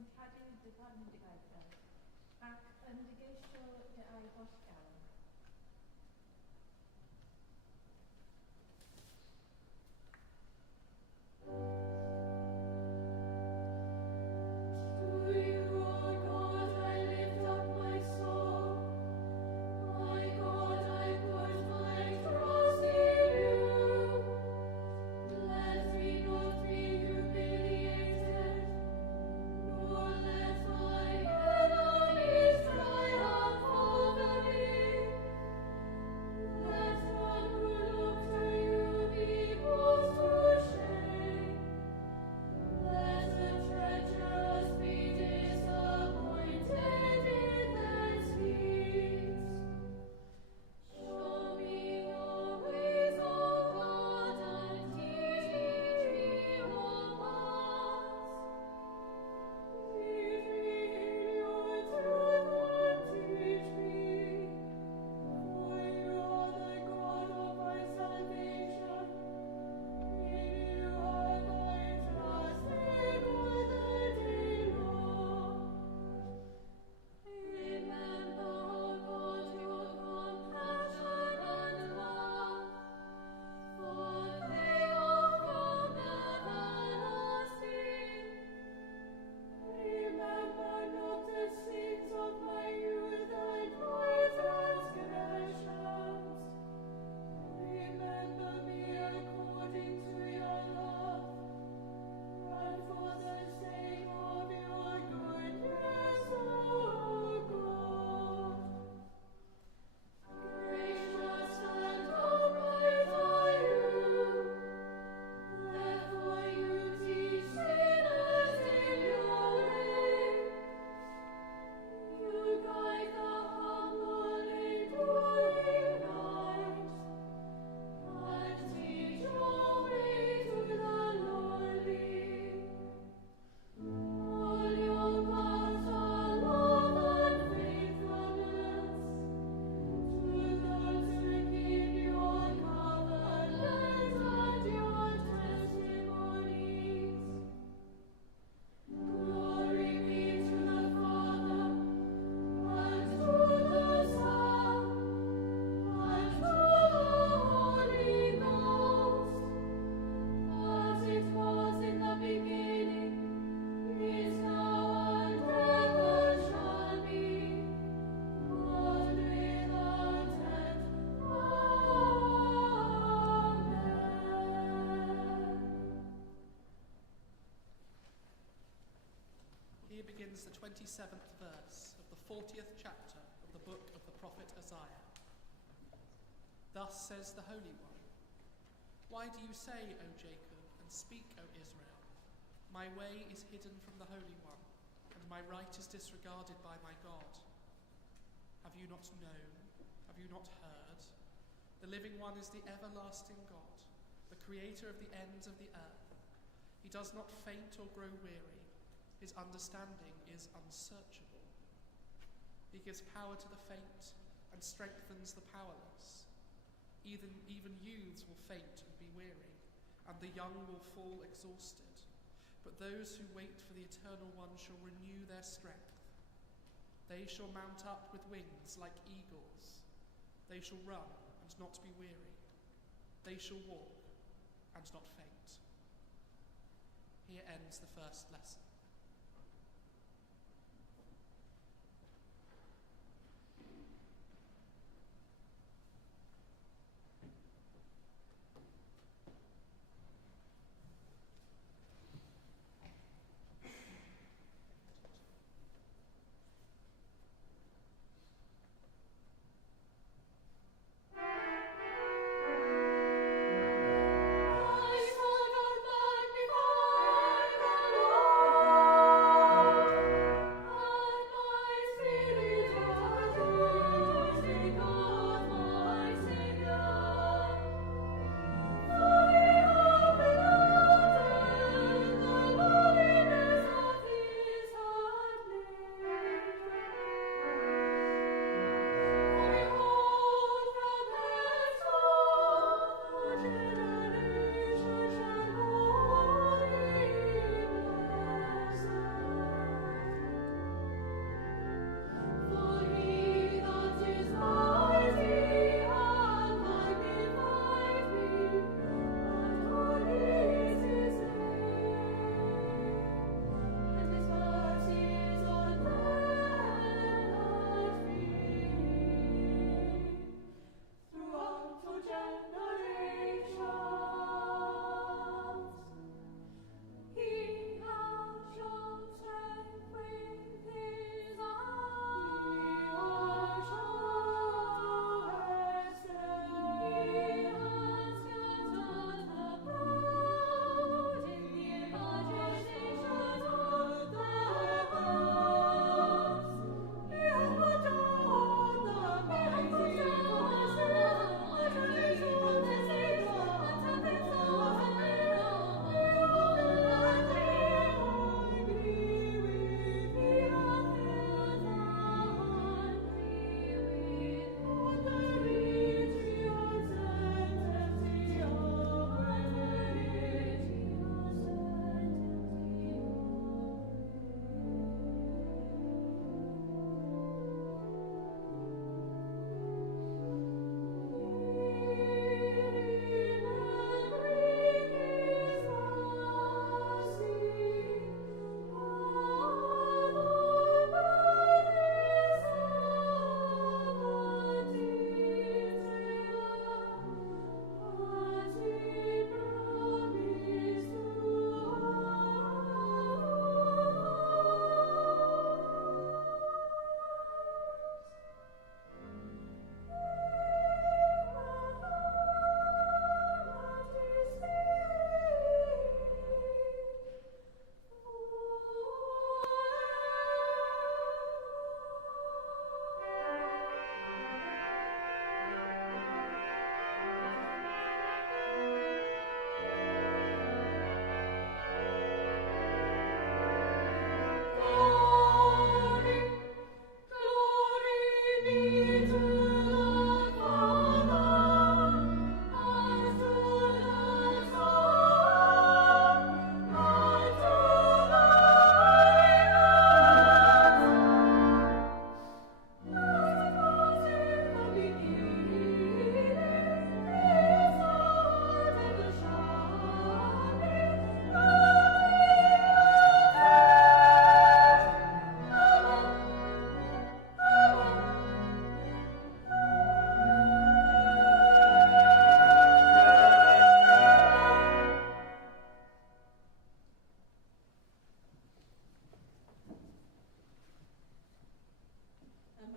yn cadw diparmentigaethau ac yn digeisio dy ei holl galon. Here begins the 27th verse of the 40th chapter of the book of the prophet Isaiah. Thus says the Holy One, "Why do you say, O Jacob, and speak, O Israel, my way is hidden from the Holy One, and my right is disregarded by my God? Have you not known? Have you not heard? The living one is the everlasting God, the creator of the ends of the earth. He does not faint or grow weary. His understanding is unsearchable. He gives power to the faint and strengthens the powerless. Even youths will faint and be weary, and the young will fall exhausted. But those who wait for the Eternal One shall renew their strength. They shall mount up with wings like eagles. They shall run and not be weary. They shall walk and not faint." Here ends the first lesson. I shall not magnify the Lord.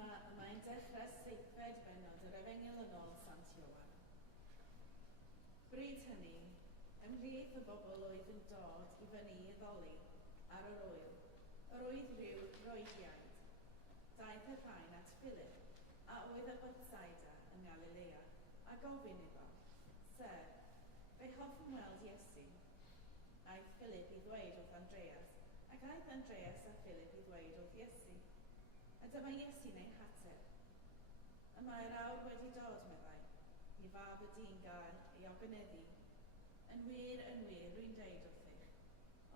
Mae'n dechrau 7th bennod yr Efengyl yn ôl Sant Ioan. Bryd hynny, ymhlith y bobl oedd yn dod i fyny i ddoli ar yr ŵyl, yr oedd rhyw roediaid. Daeth y rhain at Philip, a oedd y Bethsaida yn Galilea, a gofyn iddo, Ser, fe hoffwn weld Iesu. Aeth Philip i ddweud wrth Andreas, ac aeth Andreas a Philip i ddweud wrth Iesu. A dyma Iesu'n ei hateb. Y mae'r awr wedi dod, meddai, i fab y dyn gael ei ogynneddu. Yn wir, rwy'n deud wrth eich,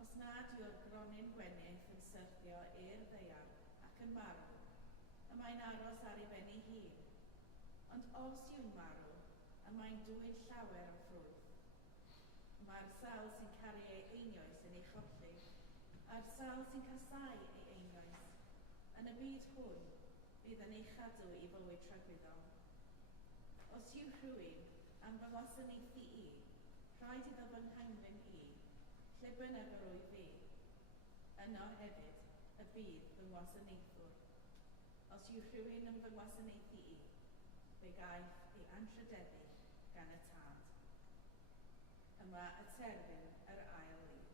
os nad yw'r gronyn gwenith yn syrthio i'r ddeiar ac yn marw, y mae'n aros ar ei ben ei hun. Ond os yw'n marw, y mae'n dwyn llawer o ffrwyth. Mae'r sawl sy'n caru ei einioes yn ei cholli, a'r sawl sy'n casau ei einioes. Yn y byd hwn, bydd yn ei chadw i fywyd tragwyddol. Os yw rhywun am fy wasanaethu i, rhaid iddo fy nghangfyn i, lle bynnag yr wyf fi. Yno hefyd y bydd fy wasanaethwr. Os yw rhywun am fy wasanaethu i, fe gaeth ei anrhydeddu gan y tad. Yma y terfyn yr ail lif.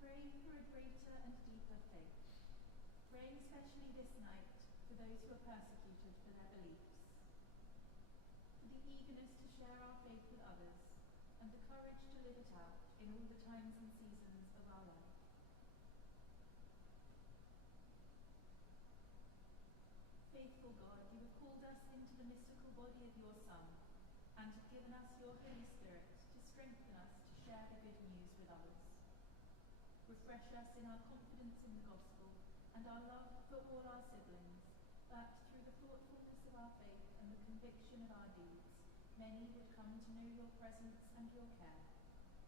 pray for a greater those who are persecuted for their beliefs, for the eagerness to share our faith with others, and the courage to live it out in all the times and seasons of our life. Faithful God, you have called us into the mystical body of your Son, and have given us your Holy Spirit to strengthen us to share the good news with others. Refresh us in our confidence in the gospel and our love for all our siblings, that through the thoughtfulness of our faith and the conviction of our deeds, many would come to know your presence and your care,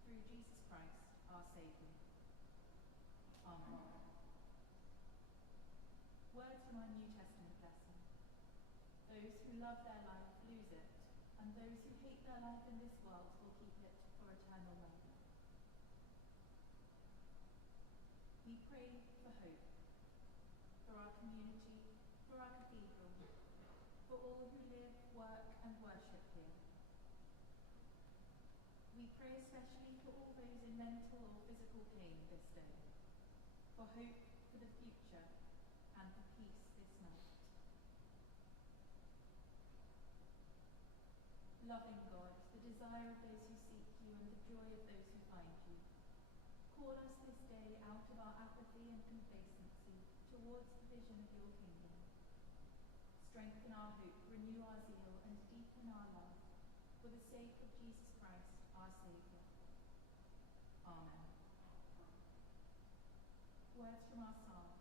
through Jesus Christ, our Saviour. Amen. Words from our New Testament lesson. Those who love their life lose it, and those who hate their life in this world will keep it for eternal life. We pray for hope, for our community, for our cathedral, for all who live, work and worship here. We pray especially for all those in mental or physical pain this day, for hope for the future and for peace this night. Loving God, the desire of those who seek you and the joy of those who find you, call us this day out of our apathy and complacency towards the vision of your kingdom. Strengthen our hope, renew our zeal, and deepen our love, for the sake of Jesus Christ, our Saviour. Amen. Words from our psalm.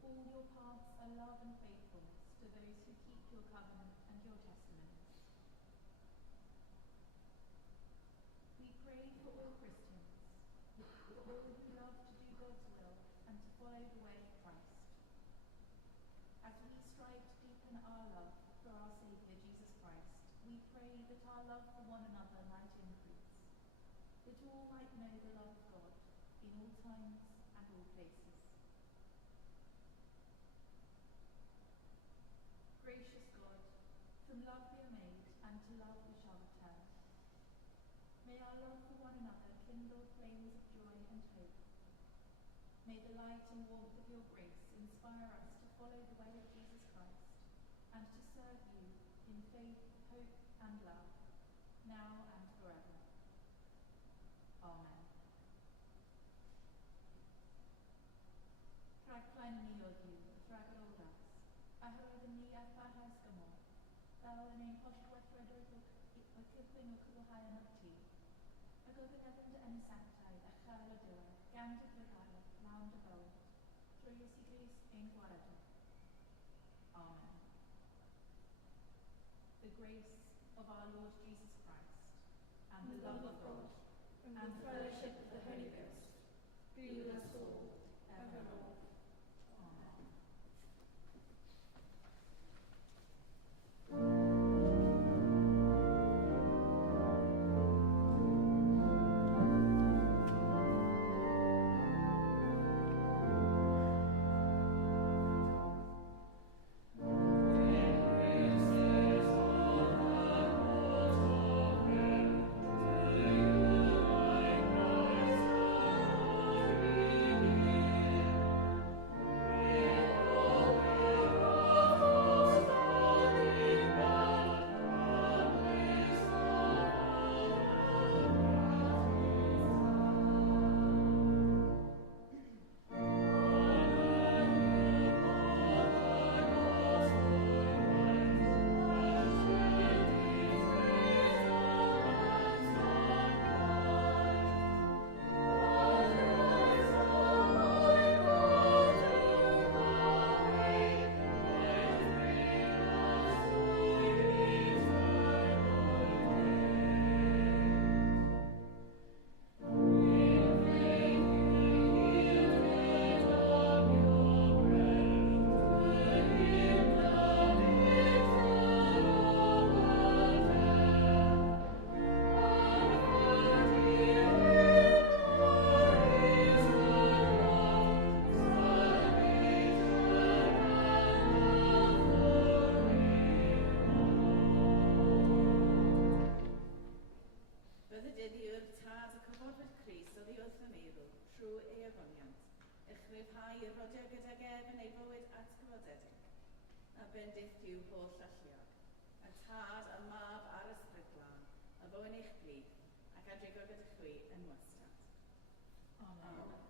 All your paths are love and faithfulness to those who keep your covenant and your testimonies. We pray for all Christians, for all who love to do God's will and to follow the way of Christ. As we strive to deepen our love for our Saviour Jesus Christ, we pray that our love for one another might increase, that all might know the love of God in all times and all places. Gracious God, from love we are made, and to love we shall return. May our love for one another kindle flames of joy and hope. May the light and warmth of your grace inspire us to follow the way of Jesus Christ, and to serve you in faith, hope and love, now and forever. Amen. Rhaglen ni oedd yw, rhagor o ras, a hyroedd ni a pharhaus gymor, fel yn ein hollweithredwyd o cyflwyn o cwblhau yn y tŷ, a gofynnefyd yn y sanctau a chael o diwedd, gan difryddaeth lawn dy bywyd, trwy Iesu Grist ein gwaredwr. Amen. The grace of our Lord Jesus Christ, and the love of God, and the fellowship of the Holy Ghost, be with us all, evermore. Amen. Uchrwyddhau i rodio gydag ef yn ei fywyd atgyfodedig. a bendith diw holl llallio, a tad a mab ar ysbryd glân, a fo yn eich blid, ac adrigo gyda chwi yn wastad. Amen.